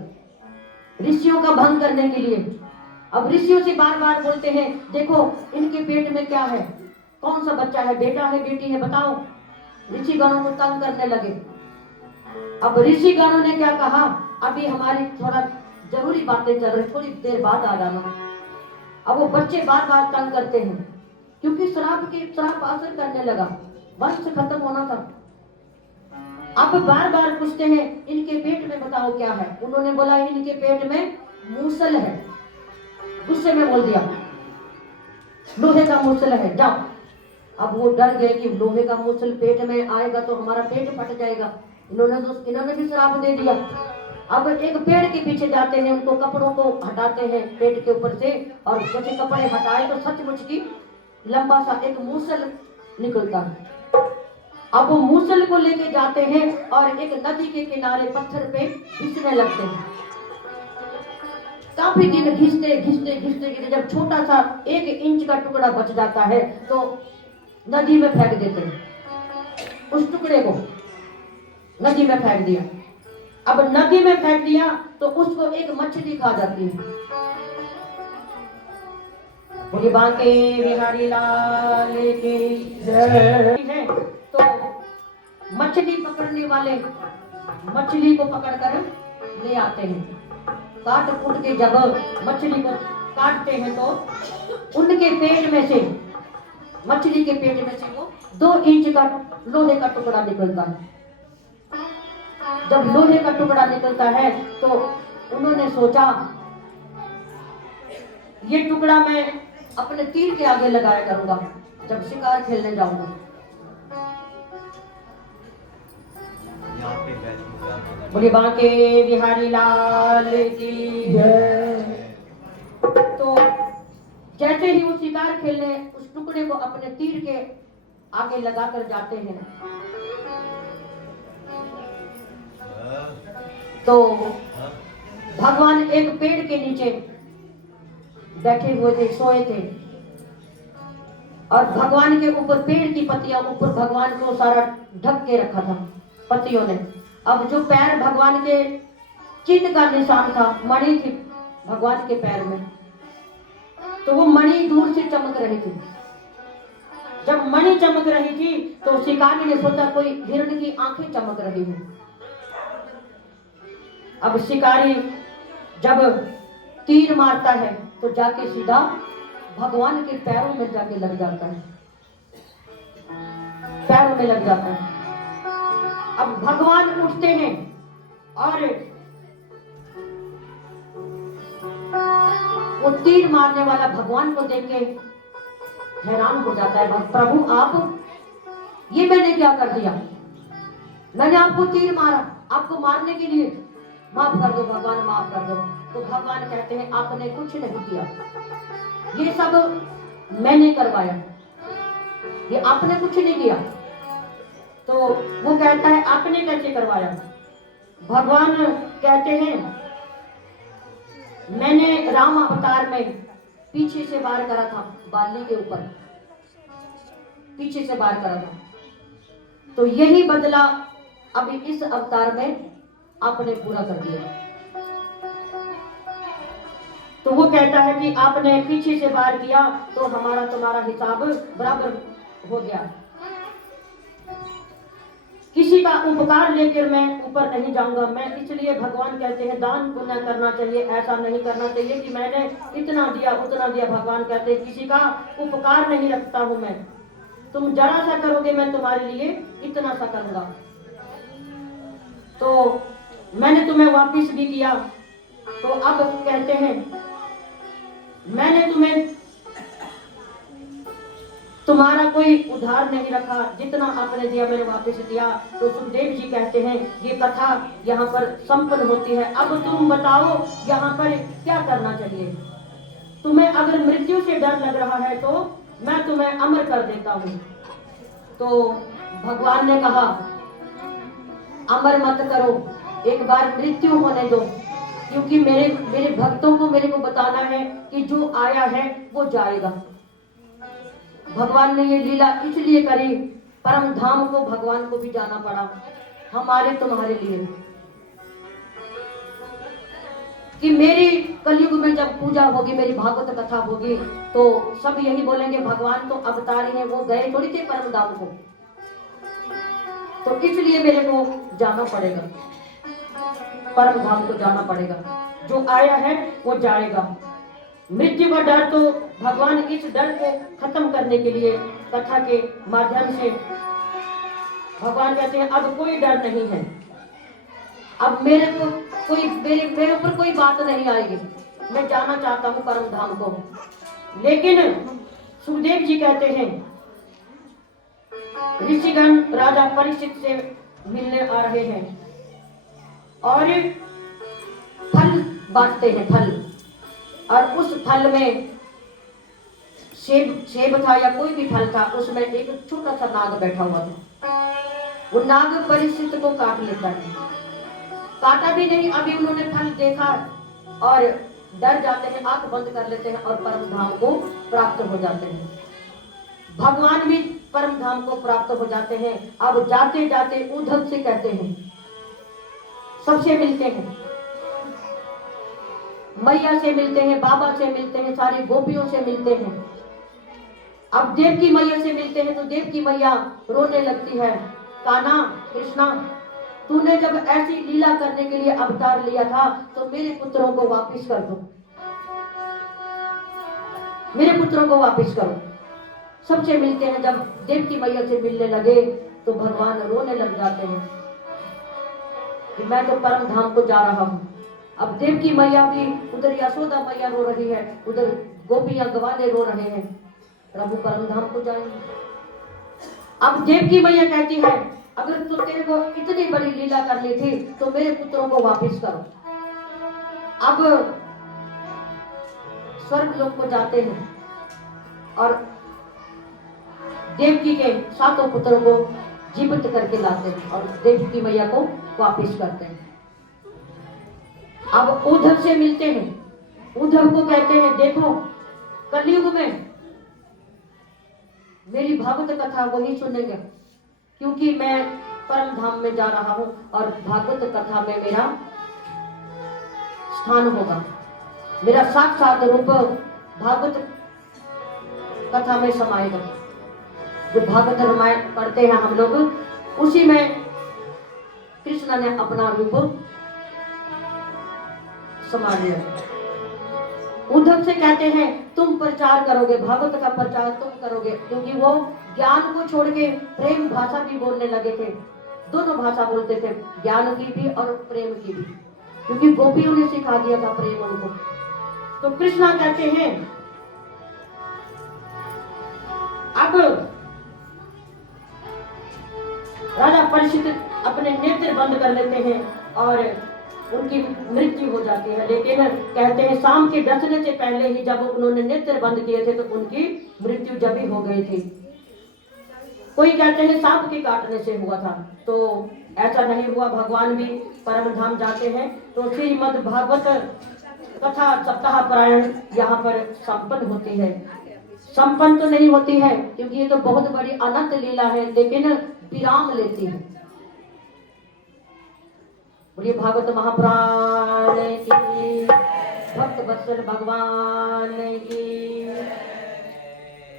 ऋषियों का भंग करने के लिए। अब ऋषियों से बार बार बोलते हैं देखो इनके पेट में क्या है, कौन सा बच्चा है, बेटा है बेटी है, बताओ। ऋषि गणों को तंग करने लगे। अब ऋषि गणों ने क्या कहा, अभी हमारी थोड़ा जरूरी बातें चल रही, थोड़ी देर बाद आ जाना। अब वो बच्चे बार बार तंग करते हैं, क्योंकि श्राप असर करने लगा, वंश खत्म होना था। अब बार बार पूछते हैं इनके पेट में बताओ क्या है। उन्होंने बोला इनके पेट में मूसल है। गुस्से में बोल दिया लोहे का मूसल है, जाओ। अब वो डर गए कि लोहे का मूसल पेट में आएगा तो हमारा पेट फट जाएगा। इन्होंने भी श्राप दे दिया। अब एक पेड़ के पीछे जाते हैं, उनको कपड़ों को हटाते हैं पेट के ऊपर से, और जैसे कपड़े हटाए तो सचमुच की लंबा सा एक मूसल निकलता है। अब वो मूसल को लेके जाते हैं और एक नदी के किनारे पत्थर पे घिसने लगते हैं। काफी दिन घिसते घिसते घिसते घिसते जब छोटा सा 1 इंच का टुकड़ा बच जाता है तो नदी में फेंक देते हैं। उस टुकड़े को नदी में फेंक दिया। अब नदी में फेंक दिया तो उसको एक मछली खा जाती है। बोले बांके बिहारी लाल की जय। तो मछली पकड़ने वाले मछली को पकड़कर ले आते हैं। काट कूट के जब मछली को काटते हैं तो उनके पेट में से, मछली के पेट में से वो 2 इंच का लोहे का टुकड़ा निकलता है। जब लोहे का टुकड़ा निकलता है तो उन्होंने सोचा ये टुकड़ा मैं अपने तीर के आगे लगाया करूंगा जब शिकार खेलने जाऊंगा। बोले बांके बिहारी लाल की जय। तो जैसे ही वो शिकार खेलने उस टुकड़े को अपने तीर के आगे लगाकर जाते हैं तो भगवान एक पेड़ के नीचे बैठे हुए थे, सोए थे, और भगवान के ऊपर पेड़ की पत्तियां ऊपर भगवान को सारा ढक के रखा था। पतियों ने। अब जो पैर भगवान के चिन्ह का निशान था, मणि थी भगवान के पैर में, तो वो मणि दूर से चमक रही थी। जब मणि चमक रही थी तो शिकारी ने सोचा कोई हिरण की आंखें चमक रही हैं। अब शिकारी जब तीर मारता है तो जाके सीधा भगवान के पैरों में जाके लग जाता है, पैरों में लग जाता है। अब भगवान उठते हैं और वो तीर मारने वाला भगवान को देख के हैरान हो जाता है, प्रभु आप ये मैंने क्या कर दिया? मैंने आपको तीर मारा, आपको मारने के लिए, माफ कर दो भगवान, माफ कर दो। तो भगवान कहते हैं आपने कुछ नहीं किया, ये सब मैंने करवाया, ये आपने कुछ नहीं किया। तो वो कहता है आपने कैसे करवाया? भगवान कहते हैं मैंने राम अवतार में पीछे से वार करा था, बाली के ऊपर पीछे से वार करा था, तो यही बदला अभी इस अवतार में आपने पूरा कर दिया। तो वो कहता है कि आपने पीछे से वार किया तो हमारा तुम्हारा हिसाब बराबर हो गया। किसी का उपकार लेकर मैं ऊपर नहीं जाऊंगा, मैं इसलिए भगवान कहते हैं दान पुण्य करना चाहिए, ऐसा नहीं करना चाहिए कि मैंने इतना दिया उतना दिया। भगवान कहते हैं किसी का उपकार नहीं रखता हूं मैं, तुम जरा सा करोगे मैं तुम्हारे लिए इतना सा करूंगा। तो मैंने तुम्हें वापिस भी किया, तो अब कहते हैं मैंने तुम्हें तुम्हारा कोई उधार नहीं रखा, जितना आपने दिया मैंने वापस दिया। तो सुखदेव जी कहते हैं ये कथा यहाँ पर संपन्न होती है। अब तुम बताओ यहाँ पर क्या करना चाहिए? तुम्हें अगर मृत्यु से डर लग रहा है तो मैं तुम्हें अमर कर देता हूँ। तो भगवान ने कहा अमर मत करो, एक बार मृत्यु होने दो, क्योंकि मेरे भक्तों को मेरे को बताना है कि जो आया है वो जाएगा। भगवान ने ये लीला इसलिए करी, परम धाम को भगवान को भी जाना पड़ा हमारे तुम्हारे लिए, कि मेरी कलयुग में जब पूजा होगी, मेरी भागवत कथा होगी, तो सब यही बोलेंगे भगवान तो अवतारी हैं, वो गए थोड़ी थे परम धाम को, तो इसलिए मेरे को जाना पड़ेगा, परम धाम को जाना पड़ेगा। जो आया है वो जाएगा। मृत्यु का डर तो भगवान इस डर को खत्म करने के लिए कथा के माध्यम से भगवान कहते हैं अब कोई डर नहीं है, अब मेरे ऊपर कोई बात नहीं आएगी, मैं जाना चाहता हूं परम धाम को। लेकिन सुखदेव जी कहते हैं ऋषिगण राजा परीक्षित से मिलने आ रहे हैं और फल बांटते हैं, फल, और उस फल में सेब था या कोई भी फल था, उसमें एक छोटा सा नाग बैठा हुआ था। वो नाग परीक्षित को काट लेता है, काटा भी नहीं, अभी उन्होंने फल देखा और डर जाते हैं, आंख बंद कर लेते हैं और परम धाम को प्राप्त हो जाते हैं। भगवान भी परम धाम को प्राप्त हो जाते हैं। अब जाते जाते उद्धव से कहते हैं, सबसे मिलते हैं, मैया से मिलते हैं, बाबा से मिलते हैं, सारी गोपियों से मिलते हैं। अब देव की मैया से मिलते हैं तो देव की मैया रोने लगती है, कान्हा कृष्णा तूने जब ऐसी लीला करने के लिए अवतार लिया था तो मेरे पुत्रों को वापिस कर दो, मेरे पुत्रों को वापिस करो। सबसे मिलते हैं, जब देव की मैया से मिलने लगे तो भगवान रोने लग जाते हैं कि मैं तो परम धाम को जा रहा हूं। अब देव की मैया भी, उधर यशोदा मैया रो रही है, उधर गोपियां गवाले रो रहे हैं, प्रभु परम धाम को जाएंगे। अब देव की मैया कहती है अगर तो तेरे को इतनी बड़ी लीला कर ली थी तो मेरे पुत्रों को वापिस करो। अब स्वर्ग लोक को जाते हैं और देवकी के सातों पुत्रों को जीवित करके लाते हैं और देव की मैया को वापिस करते हैं। अब उद्धव से मिलते हैं, उद्धव को कहते हैं देखो कलयुग में मेरी भागवत कथा वही सुनेंगे, क्योंकि मैं परम धाम में जा रहा हूँ और भागवत कथा में मेरा स्थान होगा। मेरा साक्षात रूप भागवत कथा में समाएगा। जो भागवत रामायण पढ़ते हैं हम लोग, उसी में कृष्ण ने अपना रूप समा लिया। उद्धव से कहते हैं तुम प्रचार करोगे, भागवत का प्रचार तुम करोगे, क्योंकि वो ज्ञान को छोड़ के प्रेम भाषा भी बोलने लगे थे। दोनों भाषा बोलते थे, ज्ञान की भी और प्रेम की भी, क्योंकि गोपियों ने सिखा दिया था प्रेम उनको। तो कृष्णा कहते हैं अब राजा परीक्षित अपने नेत्र बंद कर लेते हैं और उनकी मृत्यु हो जाती है। लेकिन कहते हैं शाम के डसने से पहले ही जब उन्होंने नेत्र बंद किए थे तो उनकी मृत्यु जब ही हो गई थी। कोई कहते हैं सांप के काटने से हुआ था, तो ऐसा नहीं हुआ। भगवान भी परम धाम जाते हैं। तो श्रीमद् भागवत कथा सप्ताह पारायण यहाँ पर संपन्न होती है। संपन्न तो नहीं होती है क्योंकि ये तो बहुत बड़ी अनंत लीला है, लेकिन विराम लेती है। बोलिए भागवत महापुराण की, भक्त वत्सल भगवान की।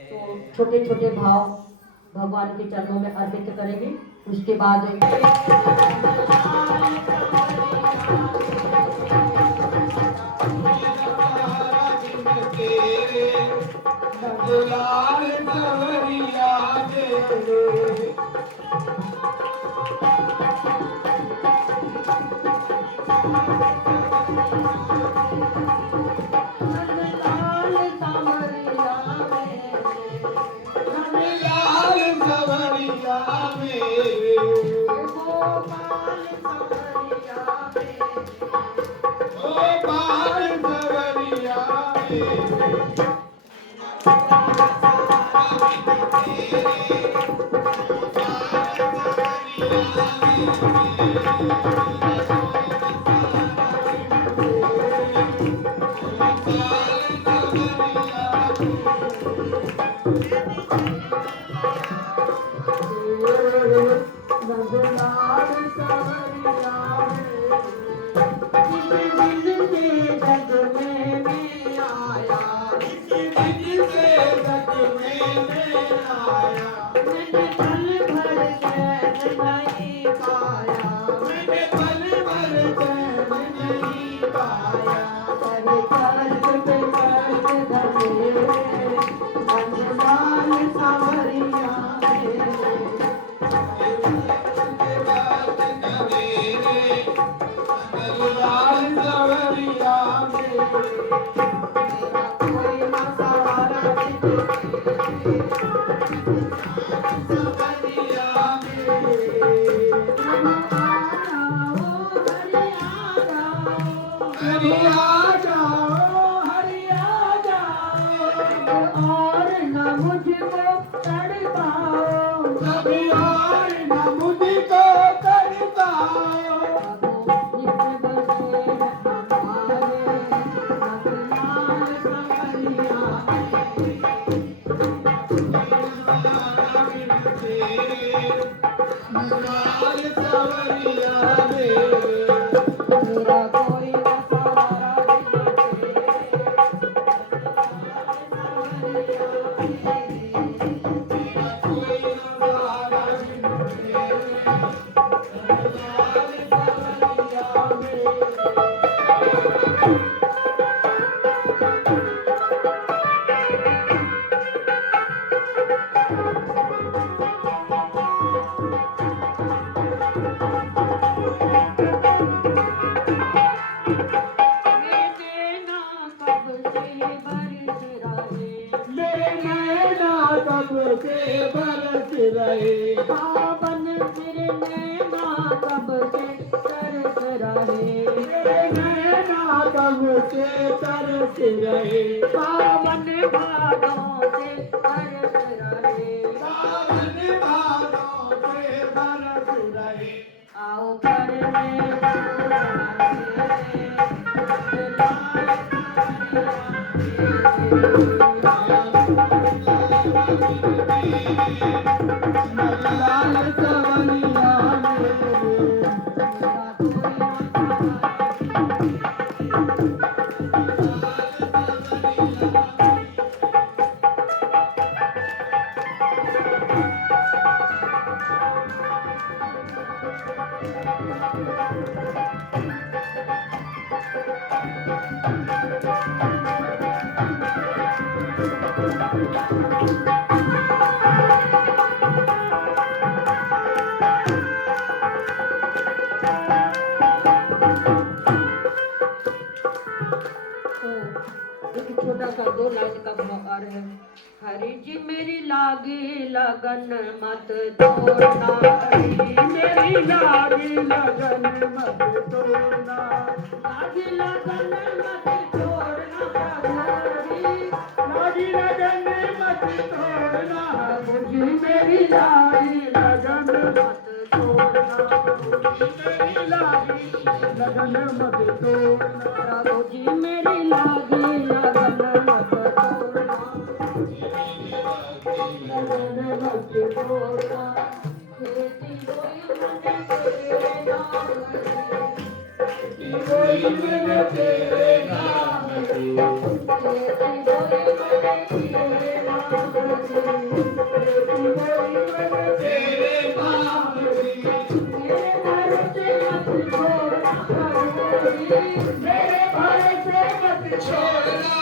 तो छोटे छोटे भाव भगवान के चरणों में अर्पित करेंगे। उसके बाद बरस रहे पावन मेरे नैना कब से तरस रहे, नैना कब से तरस रहे पावन भादों से तरस रहे, सावन भादों से बरस रहे आओ करने लाल सवरिया तो एक छोटा सा 2 लाइन का भाव आ रहा है। हरि जी मेरी लागी लगन मत तोड़ना, हरि मेरी लागी लगन मत तोड़ना, लागी लगन मत तोड़ना प्रभु जी, लागी लगन मत तोड़ना, मुझे मेरी लागी लगन मत तोड़ना, मेरी लागी लगन मत तोड़ना, प्रभु जी मेरी लागी लगन मत तोड़ना, लगन मत तोड़ना, खेती कोई मुझे तेरे नाम की, कोई मैंने तेरे नाम की, खेती कोई मुझे तेरे नाम की, कोई मैंने तेरे नाम की, मेरे घर से मत छोड़ना प्रभु जी, मेरे भाई से मत छोड़ना,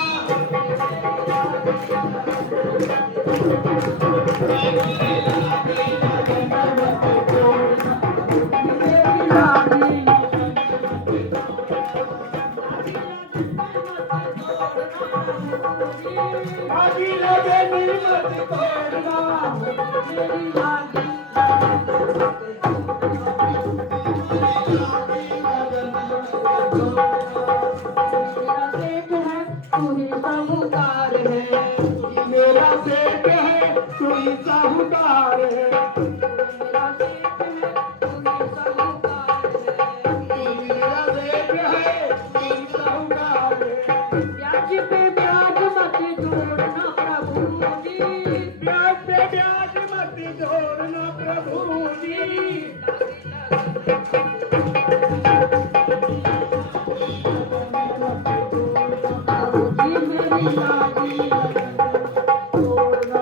आगी लगन मत तोड़ना, मेरा सेठ है कोई साहूकार है, मेरा सेठ है कोई साहूकार है, ब्याज पे ब्याज मत जोड़ना प्रभु जी, ब्याज पे ब्याज मत जोड़ना प्रभु जी, प्रभु जी मेरी लागी तोड़ना,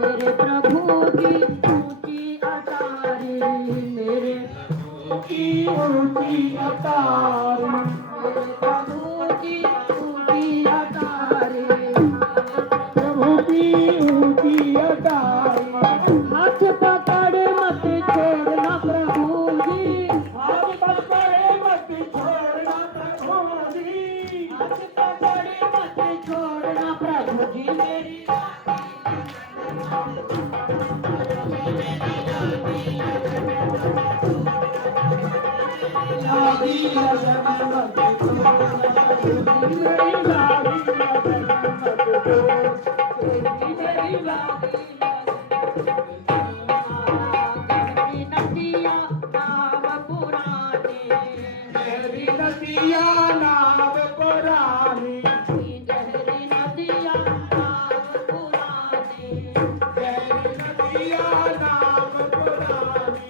मेरे प्रभु की ऊंची अटारी, मेरे की ऊंची अतार, मेरे प्रभु की ऊंची अटारी, प्रभु की ऊंची अतार, हाथ पकड़ मत छोड़ना प्रभु जी, हाथ पकड़े मत छोड़ना प्रभु जी, हाथ पकड़ मत छोड़ना प्रभु जी, मेरी लागी लगन मत तोड़ना, मेरी लागी लगन मत तोड़ना, मेरी लागी गहरी नदियाँ नाव पुरानी, मेरी नदिया नाव पुरानी, गहरी नदियाँ नाव पुरानी, मेरी नदिया नाव पुरानी,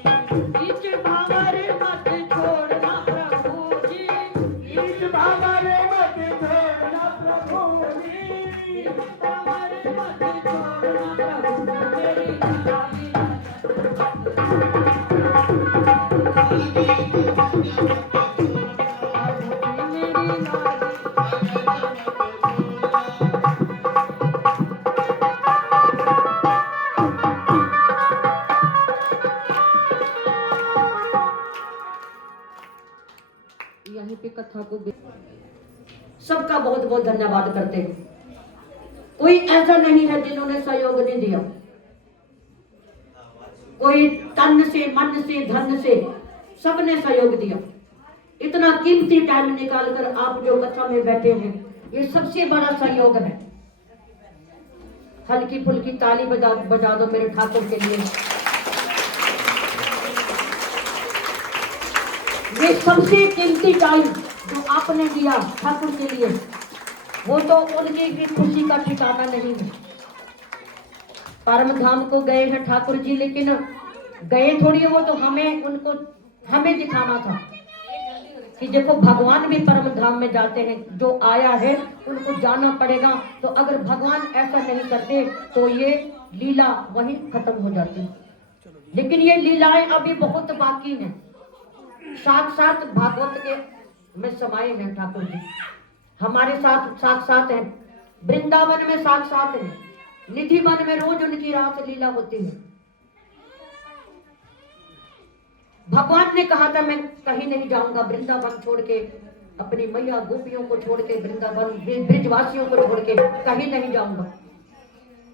बीच भंवर मत छोड़ना प्रभु जी, बीच भंवर मत छोड़ना प्रभु जी, भंवर मत छोड़ना प्रभु, मेरी लागी मेरी लागी यहीं पे कथा को सबका बहुत बहुत धन्यवाद करते हैं। कोई ऐसा नहीं है जिन्होंने सहयोग नहीं दिया, कोई तन से मन से धन से सबने सहयोग दिया। इतना कीमती टाइम निकालकर आप जो कथा में बैठे हैं, ये सबसे बड़ा सहयोग है। हल्की फुल्की ताली बजा दो मेरे ठाकुर के लिए। ये सबसे कीमती टाइम जो आपने दिया ठाकुर के लिए, वो तो उनकी भी खुशी का ठिकाना नहीं है। परम धाम को गए हैं ठाकुर जी, लेकिन गए थोड़ी है, वो तो हमें दिखाना था कि देखो भगवान भी परम धाम में जाते हैं। जो आया है उनको जाना पड़ेगा। तो अगर भगवान ऐसा नहीं करते तो ये लीला वहीं खत्म हो जाती। लेकिन ये लीलाएं अभी बहुत बाकी हैं। साक्षात भागवत के में समाये हैं ठाकुर जी, हमारे साथ साक्षात हैं, वृंदावन में साक्षात हैं, निधि वन में रोज उनकी रास लीला होती है। भगवान ने कहा था मैं कहीं नहीं जाऊंगा, वृंदावन छोड़ के, अपनी मैया गोपियों को छोड़ के, वृंदावन ब्रिजवासियों को छोड़ के कहीं नहीं जाऊंगा।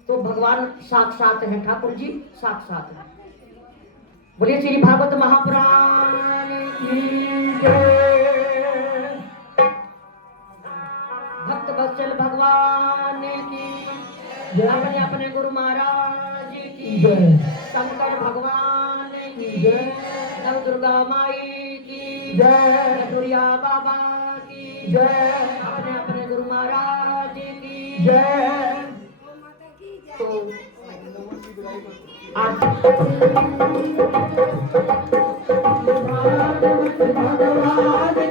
तो भगवान साक्षात है, ठाकुर जी साक्षात है। बोलिए श्री भागवत महापुराण की जय। भक्त वत्सल भगवान की जय। अपने अपने गुरु महाराज की जय। शंकर भगवान की जय। नव दुर्गा माई की जय। दुर्या बाबा की जय। अपने अपने गुरु महाराज की जय। तो आज भगवान की